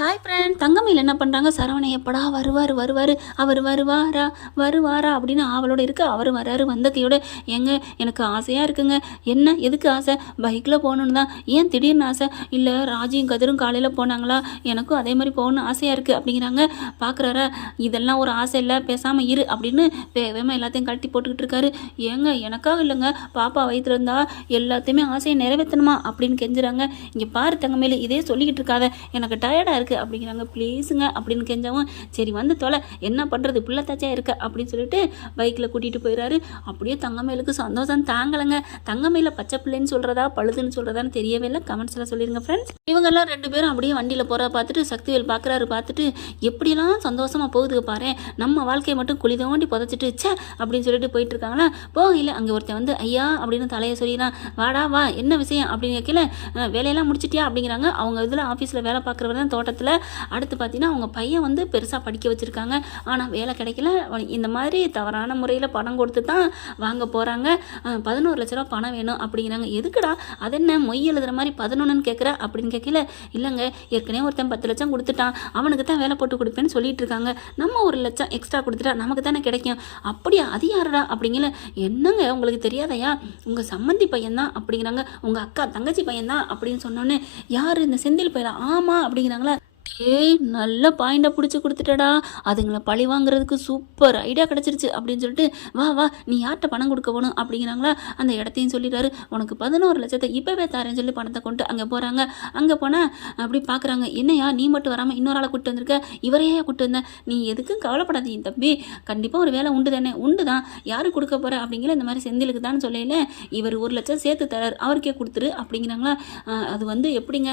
Hi friend. தங்கமயில் என்ன பண்ணுறாங்க, சரவணன் எப்படா வருவார் வருவார் அவர் வருவாரா வருவாரா அப்படின்னு ஆவலோடு இருக்குது. அவர் வராரு. வந்தக்கையோட ஏங்க எனக்கு ஆசையாக இருக்குங்க. என்ன எதுக்கு ஆசை? பைக்கில் போகணுன்னு தான். ஏன் திடீர்னு ஆசை? இல்லை ராஜியும் கதிரும் காலையில் போனாங்களா, எனக்கும் அதே மாதிரி போகணுன்னு ஆசையாக இருக்குது அப்படிங்கிறாங்க. பார்க்குறாரா, இதெல்லாம் ஒரு ஆசை இல்லை, பேசாமல் இரு அப்படின்னு வேகமாக எல்லாத்தையும் கழட்டி போட்டுக்கிட்டு இருக்காரு. ஏங்க எனக்காக இல்லைங்க, பாப்பா வயிற்றுல இருந்தா எல்லாத்தையுமே ஆசையை நிறைவேற்றணுமா அப்படின்னு கெஞ்சுறாங்க. இங்கே பாரு தங்கமயில், இதே சொல்லிக்கிட்டு இருக்காத, எனக்கு டயர்டாக இருக்குது அப்படிங்கிறாங்க. ப்ளீஸுங்க அப்படின்னு கெஞ்சவும், சரி வந்து தொலை, என்ன பண்ணுறது, பிள்ளைத்தாச்சா இருக்க அப்படின்னு சொல்லிட்டு பைக்கில் கூட்டிகிட்டு போயிடறாரு. அப்படியே தங்கமயிலுக்கு சந்தோஷம் தாங்கலைங்க. தங்கமயில பச்சை பிள்ளைன்னு சொல்கிறதா பழுதுன்னு சொல்கிறதான்னு தெரியவே இல்லை. கமெண்ட்ஸில் சொல்லிடுங்க ஃப்ரெண்ட்ஸ். இவங்கெல்லாம் ரெண்டு பேரும் அப்படியே வண்டியில் போகிறா பார்த்துட்டு சக்திவேல் பார்க்குறாரு. பார்த்துட்டு எப்படிலாம் சந்தோஷமாக போகுது பாரு, நம்ம வாழ்க்கையை மட்டும் குழி தோண்டி புதைச்சிட்டு சே அப்படின்னு சொல்லிட்டு போயிட்டு இருக்காங்களா. போகல அங்கே ஒருத்தன் வந்து ஐயா அப்படின்னு தலையை சொல்லிடுறான். வாடா வா, என்ன விஷயம் அப்படின்னு கேட்கல. வேலையெல்லாம் முடிச்சிட்டியா அப்படிங்கிறாங்க. அவங்க இதில் ஆஃபீஸில் வேலை பார்க்குறவர் தான் தோட்டத்தில். அடுத்து பார்த்தீங்கன்னா அவங்க பையன் வந்து பெருசாக படிக்க வச்சுருக்காங்க. ஆனால் வேலை கிடைக்கல. இந்த மாதிரி தவறான முறையில் பணம் கொடுத்து தான் வாங்க போகிறாங்க. 11 லட்ச ரூபா பணம் வேணும் அப்படிங்கிறாங்க. எதுக்குடா, அது என்ன மொய் எழுதுகிற மாதிரி 11ன்னு கேட்குற அப்படின்னு கேட்கல. இல்லைங்க, ஏற்கனவே ஒருத்தன் 10 லட்சம் கொடுத்துட்டான், அவனுக்கு தான் வேலை போட்டு கொடுப்பேன்னு சொல்லிட்டு இருக்காங்க. நம்ம 1 லட்சம் எக்ஸ்ட்ரா கொடுத்துட்டா நமக்கு தானே கிடைக்கும். அப்படியா, அது யாருடா அப்படிங்கல. என்னங்க உங்களுக்கு தெரியாதையா, உங்கள் சம்மந்தி பையன்தான் அப்படிங்கிறாங்க. உங்கள் அக்கா தங்கச்சி பையன்தான் அப்படின்னு சொன்னோன்னே, யார் இந்த செந்தில் பையன்? ஆமாம் அப்படிங்கிறாங்களா. ஏய் நல்ல பாயிண்டை பிடிச்சி கொடுத்துட்டடா, அதுங்களை பழி வாங்குறதுக்கு சூப்பர் ஐடியா கிடச்சிருச்சு அப்படின்னு சொல்லிட்டு, வா வா நீ யார்கிட்ட பணம் கொடுக்க போகணும் அப்படிங்கிறாங்களா. அந்த இடத்தையும் சொல்லிடுறாரு. உனக்கு 11 லட்சத்தை இப்போவே தரேன்னு சொல்லி பணத்தை கொண்டு அங்கே போகிறாங்க. அங்கே போனால் அப்படி பார்க்குறாங்க. என்னையா நீ மட்டும் வராமல் இன்னொரு ஆளை கூப்பிட்டு வந்திருக்க, இவரையே கூப்பிட்டு வந்தேன். நீ எதுக்கும் கவலைப்படாதீங்க தம்பி, கண்டிப்பாக ஒரு வேலை உண்டு தானே. உண்டு தான், யாருக்கு கொடுக்க போகிற அப்படிங்கிற இந்த மாதிரி செந்திலுக்கு தான் சொல்லல. இவர் 1 லட்சம் சேர்த்து தரார், அவருக்கே கொடுத்துரு அப்படிங்கிறாங்களா. அது வந்து எப்படிங்க,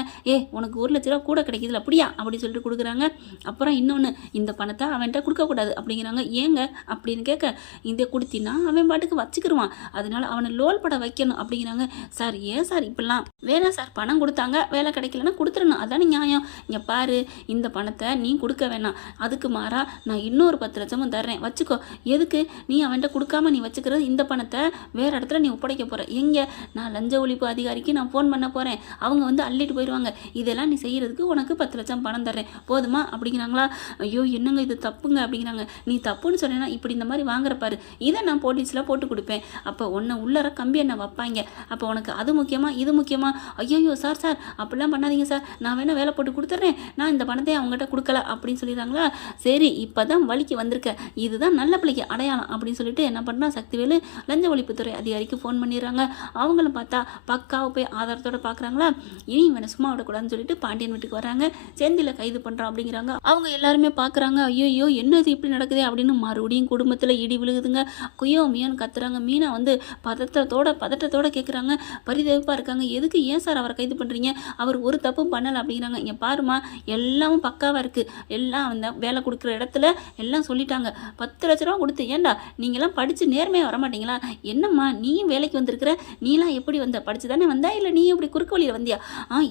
உனக்கு 1 லட்ச ரூபா கூட கிடைக்குதுல அப்படியா அப்படி சொல்லிட்டு கொடுக்குறாங்க. அப்புறம் இன்னொன்று, இந்த பணத்தை அவன்கிட்ட கொடுக்கக்கூடாது அப்படிங்கிறாங்க. ஏங்க அப்படின்னு கேட்க, இதை கொடுத்தினா அவன் பாட்டுக்கு வச்சுக்கிடுவான், அதனால அவனை லோல் பட வைக்கணும் அப்படிங்கிறாங்க. சார் ஏன் சார் இப்படிலாம் வேணாம் சார், பணம் கொடுத்தாங்க வேலை கிடைக்கலன்னா கொடுத்துடணும், அதானே நியாயம். இங்கே பாரு, இந்த பணத்தை நீ கொடுக்க வேணாம், அதுக்கு மாறா நான் இன்னொரு 10 லட்சமும் தர்றேன் வச்சுக்கோ. எதுக்கு நீ அவன்கிட்ட கொடுக்காம நீ வச்சுக்கிறது, இந்த பணத்தை வேறு இடத்துல நீ ஒப்படைக்க போகிற. எங்கே, நான் லஞ்ச ஒழிப்பு அதிகாரிக்கு நான் ஃபோன் பண்ண போகிறேன், அவங்க வந்து அள்ளிட்டு போயிடுவாங்க. இதெல்லாம் நீ செய்கிறதுக்கு உனக்கு 10 லட்சம் பணம் தர்றேன் போதுமா அப்படிங்கிறாங்களா. ஐயோ என்னங்க இது தப்புங்க அப்படிங்கிறாங்க. நீ தப்புன்னு சொன்னேன்னா இப்படி இந்த மாதிரி வாங்குறப்பாரு, இதை நான் போலீஸில் போட்டு கொடுப்பேன், அப்போ உன்னை உள்ளர கம்பி என்ன வைப்பாங்க, அப்போ உனக்கு அது முக்கியமா இது முக்கியமா. ஐயோ சார் சார் அப்படிலாம் பண்ணாதீங்க சார், நான் வேணா வேலை போட்டு கொடுத்துட்றேன், நான் இந்த பணத்தை அவங்ககிட்ட கொடுக்கல அப்படின்னு சொல்லிடுறாங்களா. சரி இப்போ தான் வழிக்கு வந்திருக்க, இதுதான் நல்ல பிள்ளைக்கு அடையாளம் அப்படின்னு சொல்லிட்டு என்ன பண்ணா, சக்திவேலு லஞ்ச ஒழிப்புத்துறை அதிகாரிக்கு ஃபோன் பண்ணிடுறாங்க. அவங்களும் பார்த்தா பக்காவை போய் ஆதாரத்தோடு பார்க்குறாங்களா. இனி இவனை சும்மா விடக்கூடாதுன்னு சொல்லிட்டு பாண்டியன் வீட்டுக்கு வராங்க. செந்தில கைது பண்ணுறான் அப்படிங்கிறாங்க. அவங்க எல்லாருமே பார்க்குறாங்க. ஐயோ என்னது இப்படி நடக்குது அப்படின்னு மறுபடியும் குடும்பத்தில் இடி விழுகுதுங்க. குயோ மீன் கத்துறாங்க. மீனா வந்து பதட்டத்தோட கேட்குறாங்க. பரிதவிப்பாக இருக்காங்க. எதுக்கு, ஏன் சார் அவரை கைது பண்ணுறீங்க, அவர் ஒரு தப்பும் பண்ணலை அப்படிங்கிறாங்க. இங்கே பாருமா, எல்லாமும் பக்காவாக இருக்குது, எல்லாம் அந்த வேலை கொடுக்குற இடத்துல எல்லாம் சொல்லிட்டாங்க. 10 லட்ச ரூபா கொடுத்து, ஏண்டா நீங்களாம் படித்து நேர்மையாக வரமாட்டீங்களா, என்னம்மா நீயும் வேலைக்கு வந்திருக்கிற, நீலாம் எப்படி வந்த, படித்து தானே வந்தா இல்லை நீ இப்படி குறுக்கு வழியில் வந்தியா,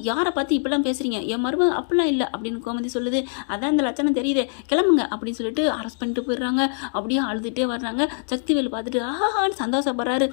யாரை பார்த்து இப்படிலாம் பேசுகிறீங்க, என் மருமக அப்படிலாம் இல்லை அப்படின்னு கோமதி சொல்லுது. அதான் இந்த லட்சணம் தெரியுது, கிளம்புங்க அப்படின்னு சொல்லிட்டு அரெஸ்ட் பண்ணிட்டு போயிடுறாங்க. அப்படியே அழுதுகிட்டே வர்றாங்க. சக்திவேல் பார்த்துட்டு ஆஹான்னு சந்தோஷப்படுறாரு.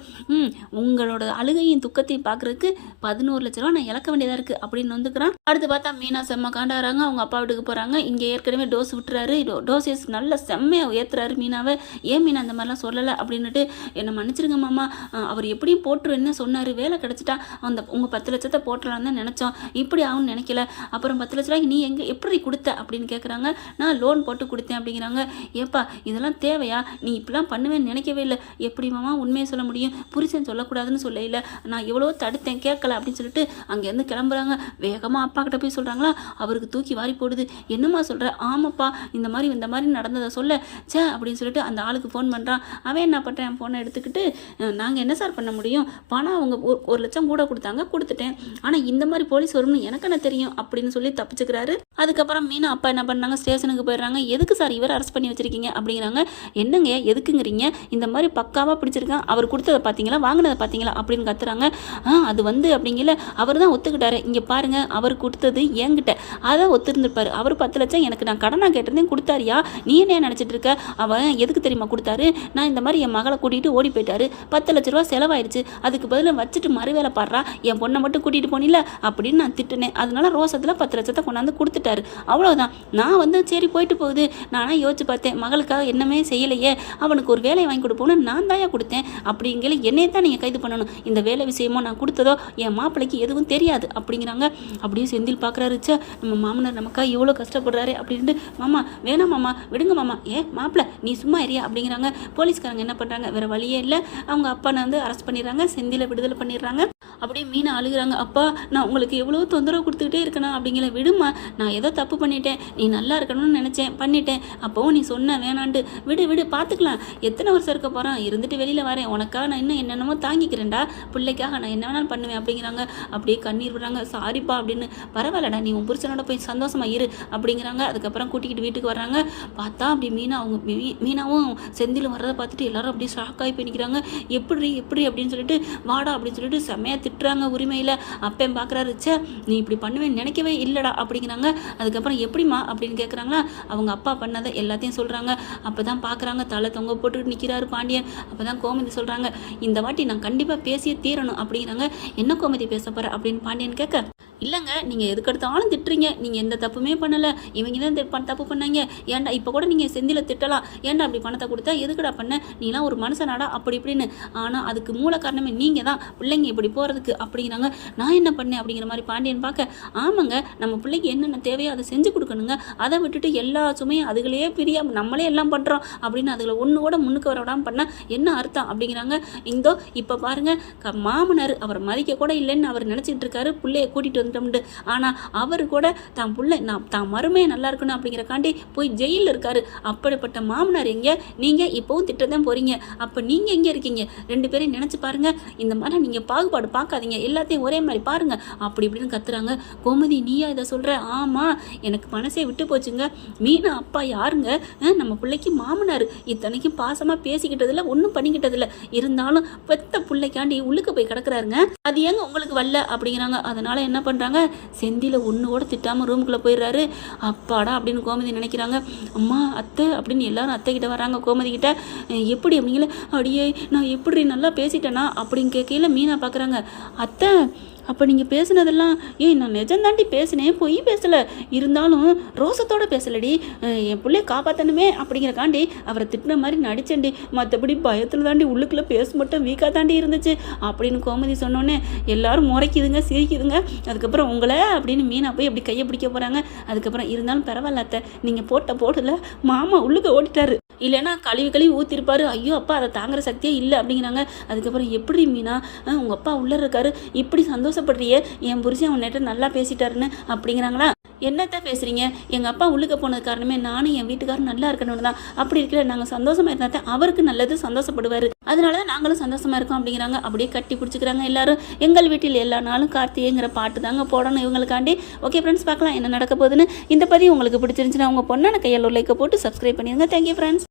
உங்களோட அழுகையும் துக்கத்தையும் பார்க்குறதுக்கு 11 லட்ச ரூபா நான் இழக்க வேண்டியதாக இருக்குது அப்படின்னு வந்துக்கிறான். அடுத்து பார்த்தா மீனா செம்ம காண்டாகிறாங்க. அவங்க அப்பா வீட்டுக்கு போகிறாங்க. இங்கே ஏற்கனவே டோஸ் விட்டுறாரு. டோசஸ் நல்ல செம்மையாக ஏற்றுறாரு மீனாவை. ஏன் மீனா அந்த மாதிரிலாம் சொல்லலை அப்படின்னுட்டு, என்னை மன்னிச்சிருங்க மாமா, அவர் எப்படியும் போட்டுரு என்ன சொன்னார், வேலை கிடச்சிட்டா அந்த உங்கள் 10 லட்சத்தை போட்டுடலான்னு தான் நினச்சோம், இப்படி ஆகும்னு நினைக்கல. அப்புறம் 10 லட்ச ரூபாய்க்கு நீ எங்கே எப்படி கொடுத்த அப்படின்னு கேட்குறாங்க. நான் லோன் போட்டு கொடுத்தேன் அப்படிங்கிறாங்க. ஏப்பா இதெல்லாம் தேவையா, நீ இப்படிலாம் பண்ணுவேன்னு நினைக்கவே இல்லை, எப்படி மாமா உண்மையை சொல்ல முடியும், புரிச்சேன் சொல்லக்கூடாதுன்னு சொல்ல இல்லை, நான் எவ்வளோ தடுத்தேன் கேட்கல அப்படின்னு சொல்லிட்டு அங்கேருந்து கிளம்புறாங்க. வேகமாக அப்பா கிட்ட போய் சொல்கிறாங்களா. அவருக்கு தூக்கி வாரி போடுது. என்னம்மா சொல்கிற, ஆமாப்பா இந்த மாதிரி நடந்ததை சொல்ல சே அப்படின்னு சொல்லிட்டு அந்த ஆளுக்கு ஃபோன் பண்ணுறான். அவன் என்ன பண்ணுறேன், என் ஃபோனை எடுத்துக்கிட்டு, நாங்கள் என்ன சார் பண்ண முடியும், பணம் அவங்க 1 லட்சம் கூட கொடுத்தாங்க, கொடுத்துட்டேன், ஆனால் இந்த மாதிரி போலீஸ் வரும்னு எனக்கு என்ன தெரியும் அப்படின்னு சொல்லி தப்பிச்சுக்கிறாரு. அதுக்கப்புறம் மீனா அப்பா என்ன பண்ணாங்க, ஸ்டேஷனுக்கு போயிடுறாங்க. எதுக்கு சார் இவர் அரெஸ்ட் பண்ணி வச்சிருக்கீங்க அப்படிங்கிறாங்க. என்னங்க எதுக்குங்கிறீங்க, இந்த மாதிரி பக்காவாக பிடிச்சிருக்கான், அவர் கொடுத்ததை பார்த்தீங்களா, வாங்கினதை பார்த்தீங்களா அப்படின்னு கத்துறாங்க. அது வந்து அப்படிங்கல, அவர் தான் ஒத்துக்கிட்டாரு. இங்கே பாருங்க, அவர் கொடுத்தது என்கிட்ட, அதை ஒத்துருந்துருப்பாரு. அவர் 10 லட்சம் எனக்கு நான் கடனாக கேட்டிருந்தேன் கொடுத்தாரியா, நீ என்ன நினச்சிட்டு இருக்க, அவன் எதுக்கு தெரியுமா கொடுத்தாரு, நான் இந்த மாதிரி என் மகளை கூட்டிகிட்டு ஓடி போயிட்டாரு, 10 லட்ச ரூபா செலவாயிருச்சு, அதுக்கு பதிலாக வச்சுட்டு மறு வேலை பாடுறா, என் பொண்ணை மட்டும் கூட்டிகிட்டு போனில அப்படின்னு நான் திட்டுனேன், அதனால ரோசத்தில் 10 லட்சத்தை கொண்டாந்து கொடுத்து கொடுத்துட்டாரு, அவ்வளோதான். நான் வந்து சரி போயிட்டு போகுது, நானாக யோசிச்சு பார்த்தேன், மகளுக்காக என்னமே செய்யலையே, அவனுக்கு ஒரு வேலையை வாங்கி கொடுப்போன்னு நான் தாயா கொடுத்தேன், அப்படிங்கிற என்னையே தான் நீங்கள் கைது பண்ணணும், இந்த வேலை விஷயமோ நான் கொடுத்ததோ என் மாப்பிள்ளைக்கு எதுவும் தெரியாது அப்படிங்கிறாங்க. அப்படியே செந்தில் பார்க்குறாரு, சே நம்ம மாமனார் நமக்காக எவ்வளோ கஷ்டப்படுறாரு அப்படின்ட்டு, மாமா வேணாம் மாமா விடுங்க மாமா, ஏன் மாப்பிள்ளை நீ சும்மா ஏரியா அப்படிங்கிறாங்க. போலீஸ்காரங்க என்ன பண்ணுறாங்க, வேறு வழியே இல்லை, அவங்க அப்பா வந்து அரெஸ்ட் பண்ணிடுறாங்க, செந்திலை விடுதலை பண்ணிடுறாங்க. அப்படியே மீனா அழுகிறாங்க, அப்பா நான் உங்களுக்கு எவ்வளோ தொந்தரவு கொடுத்துக்கிட்டே இருக்கேனா அப்படிங்கிற, விடுமா நான் ஏதோ தப்பு பண்ணிட்டேன், நீ நல்லா இருக்கணும்னு நினச்சேன் பண்ணிட்டேன், அப்போவும் நீ சொன்ன வேணான்ட்டு, விடு விடு பார்த்துக்கலாம், எத்தனை வருஷம் இருக்க போகிறான், இருந்துட்டு வெளியில் வரேன், உனக்காக நான் இன்னும் என்னென்னமோ தாங்கிக்கிறேன்டா, பிள்ளைக்காக நான் என்ன வேணாலும் பண்ணுவேன் அப்படிங்கிறாங்க. அப்படியே கண்ணீர் விடுறாங்க, சாரிப்பா அப்படின்னு. பரவாயில்லடா நீ உன் புருஷனோட போய் சந்தோஷமா இரு அப்படிங்கிறாங்க. அதுக்கப்புறம் கூட்டிக்கிட்டு வீட்டுக்கு வர்றாங்க. பார்த்தா அப்படி மீனாவும் செந்திலும் வர்றதை பார்த்துட்டு எல்லாரும் அப்படியே ஷாக் ஆகி பண்ணிக்கிறாங்க. எப்படி எப்படி அப்படின்னு சொல்லிட்டு, வாடா அப்படின்னு சொல்லிட்டு செம்மையாக திட்டுறாங்க உரிமையில். அப்பேன் பார்க்குறாரு, சே நீ இப்படி பண்ணுவேன்னு நினைக்கவே இல்லைடா அப்படிங்கிறாங்க. அதுக்கப்புறம் எப்படிமா அப்படின்னு கேட்குறாங்களா, அவங்க அப்பா பண்ணதை எல்லாத்தையும் சொல்கிறாங்க. அப்போ தான் பார்க்குறாங்க, தலை தொங்க போட்டுக்கிட்டு நிற்கிறாரு பாண்டியன். அப்போ தான் கோமதி சொல்கிறாங்க, இந்த வாட்டி நான் கண்டிப்பாக பேசியே தீரணும் அப்படிங்கிறாங்க. என்ன கோமதி பேச போகிற அப்படின்னு பாண்டியன் கேட்க, இல்லைங்க நீங்கள் எதுக்கெடுத்தாலும் திட்டுறீங்க, நீங்கள் எந்த தப்புமே பண்ணலை, இவங்க தான் தப்பு பண்ணாங்க, ஏன்டா இப்போ கூட நீங்கள் செந்தில திட்டலாம், ஏன்டா அப்படி பணத்தை கொடுத்தா எதுக்குடா பண்ண, நீலாம் ஒரு மனுஷனாடா அப்படி இப்படின்னு, ஆனால் அதுக்கு மூல காரணமே நீங்கள் தான், பிள்ளைங்க இப்படி போகிறதுக்கு அப்படிங்கிறாங்க. நான் என்ன பண்ணேன் அப்படிங்கிற மாதிரி பாண்டியன் பார்க்க, ஆமாங்க நம்ம பிள்ளைக்கு என்னென்ன தேவையோ அதை செஞ்சு கொடுக்கணுங்க, அதை விட்டுட்டு எல்லா சுமையும் அதுகளையே பிரியாமல் நம்மளே எல்லாம் பண்ணுறோம் அப்படின்னு அதில் ஒன்று கூட முன்னுக்கு வர விடாமல் பண்ணால் என்ன அர்த்தம் அப்படிங்கிறாங்க. இந்தோ இப்போ பாருங்கள், மாமனார் அவர் மதிக்க கூட இல்லைன்னு அவர் நினச்சிட்டு இருக்காரு, பிள்ளையை கூட்டிகிட்டு வந்துட்டோம்ட்டு, ஆனால் அவர் கூட தான் பிள்ளை தான் மருமையை நல்லா இருக்கணும் அப்படிங்கிறக்காண்டி போய் ஜெயிலில் இருக்காரு. அப்படிப்பட்ட மாமனார் எங்கே, நீங்கள் இப்போவும் திட்டத்தான் போகிறீங்க, அப்போ நீங்கள் எங்கே இருக்கீங்க, ரெண்டு பேரையும் நினச்சி பாருங்கள், இந்த மாதிரி நீங்கள் பாகுபாடு பார்க்காதீங்க, எல்லாத்தையும் ஒரே மாதிரி பாருங்கள் அப்படி இப்படின்னு கத்துறாங்க. கோமதி நீயா இதை சொல்கிற, ஆமாம் எனக்கு மனசே விட்டு போச்சுங்க, மீனா அப்பா யாருங்க, நம்ம பிள்ளைக்கு மாமனார், இத்தனைக்கும் பாசமாக பேசிக்கிட்டதில்ல ஒன்றும் பண்ணிக்கிட்டதில்ல, இருந்தாலும் பெத்த பிள்ளைக்காண்டி உள்ளுக்கு போய் கிடக்குறாருங்க, அது ஏங்க உங்களுக்கு வரல அப்படிங்கிறாங்க. அதனால என்ன பண்ணுறாங்க, செந்தில ஒன்று கூட திட்டாமல் ரூமுக்குள்ளே போயிடுறாரு. அப்பாடா அப்படின்னு கோமதி நினைக்கிறாங்க. அம்மா அத்தை அப்படின்னு எல்லாரும் அத்தை கிட்ட வராங்க. கோமதி கிட்ட எப்படி அப்படிங்கல, அடியே நான் எப்படி நல்லா பேசிட்டேனா அப்படின்னு கேட்கல மீனா பார்க்குறாங்க. அத்தை அப்போ நீங்கள் பேசுனதெல்லாம், நான் நிஜந்தாண்டி பேசினேன், பொய் பேசலை, இருந்தாலும் ரோசத்தோடு பேசலடி, என் பிள்ளைய காப்பாற்றணுமே அப்படிங்கிறக்காண்டி அவரை திட்டின மாதிரி நடிச்சேன்டி, மற்றபடி பயத்தில் தாண்டி உள்ளுக்குள்ளே பேச மட்டும் வீக்காக தாண்டி இருந்துச்சு அப்படின்னு கோமதி சொன்னோன்னே எல்லாரும் முறைக்குதுங்க, சிரிக்குதுங்க. அதுக்கப்புறம் உங்களை அப்படின்னு மீனா போய் அப்படி கையை பிடிக்க போகிறாங்க. அதுக்கப்புறம் இருந்தாலும் பரவாயில்ல அத்தை, நீங்கள் போடல மாமா உள்ளுக்க ஓடிட்டாரு, இல்லைன்னா கழுவி ஊற்றிருப்பாரு, ஐயோ அப்பா அதை தாங்குற சக்தியே இல்லை அப்படிங்கிறாங்க. அதுக்கப்புறம் எப்படி மீனா உங்கள் அப்பா உள்ளே இருக்காரு, இப்படி சந்தோஷப்படுறியே, என் புருஷன் உன்னிட்ட நல்லா பேசிட்டாருன்னு அப்படிங்கிறாங்களா. என்னத்தான் பேசுகிறீங்க, எங்கள் அப்பா உள்ளுக்க போனது காரணமே நானும் என் வீட்டுக்காரரும் நல்லா இருக்கணும்னு தான், அப்படி இருக்கிற நாங்கள் சந்தோஷமாக இருந்தால் தான் அவருக்கு நல்லது, சந்தோஷப்படுவார், அதனால தான் நாங்களும் சந்தோஷமாக இருக்கோம் அப்படிங்கிறாங்க. அப்படியே கட்டி பிடிச்சிக்கிறாங்க எல்லாரும். எங்கள் வீட்டில் எல்லா நாளும் கார்த்திகைங்கிற பாட்டு தாங்க போடணும் இவங்களுக்காண்டி. ஓகே ஃப்ரெண்ட்ஸ், பார்க்கலாம் என்ன நடக்க போகுதுன்னு. இந்த பதிவு உங்களுக்கு பிடிச்சிருந்துச்சுன்னா உங்கள் பொண்ணான கையால் லைக்கை போட்டு சப்ஸ்கிரைப் பண்ணிடுங்க. Thank you friends.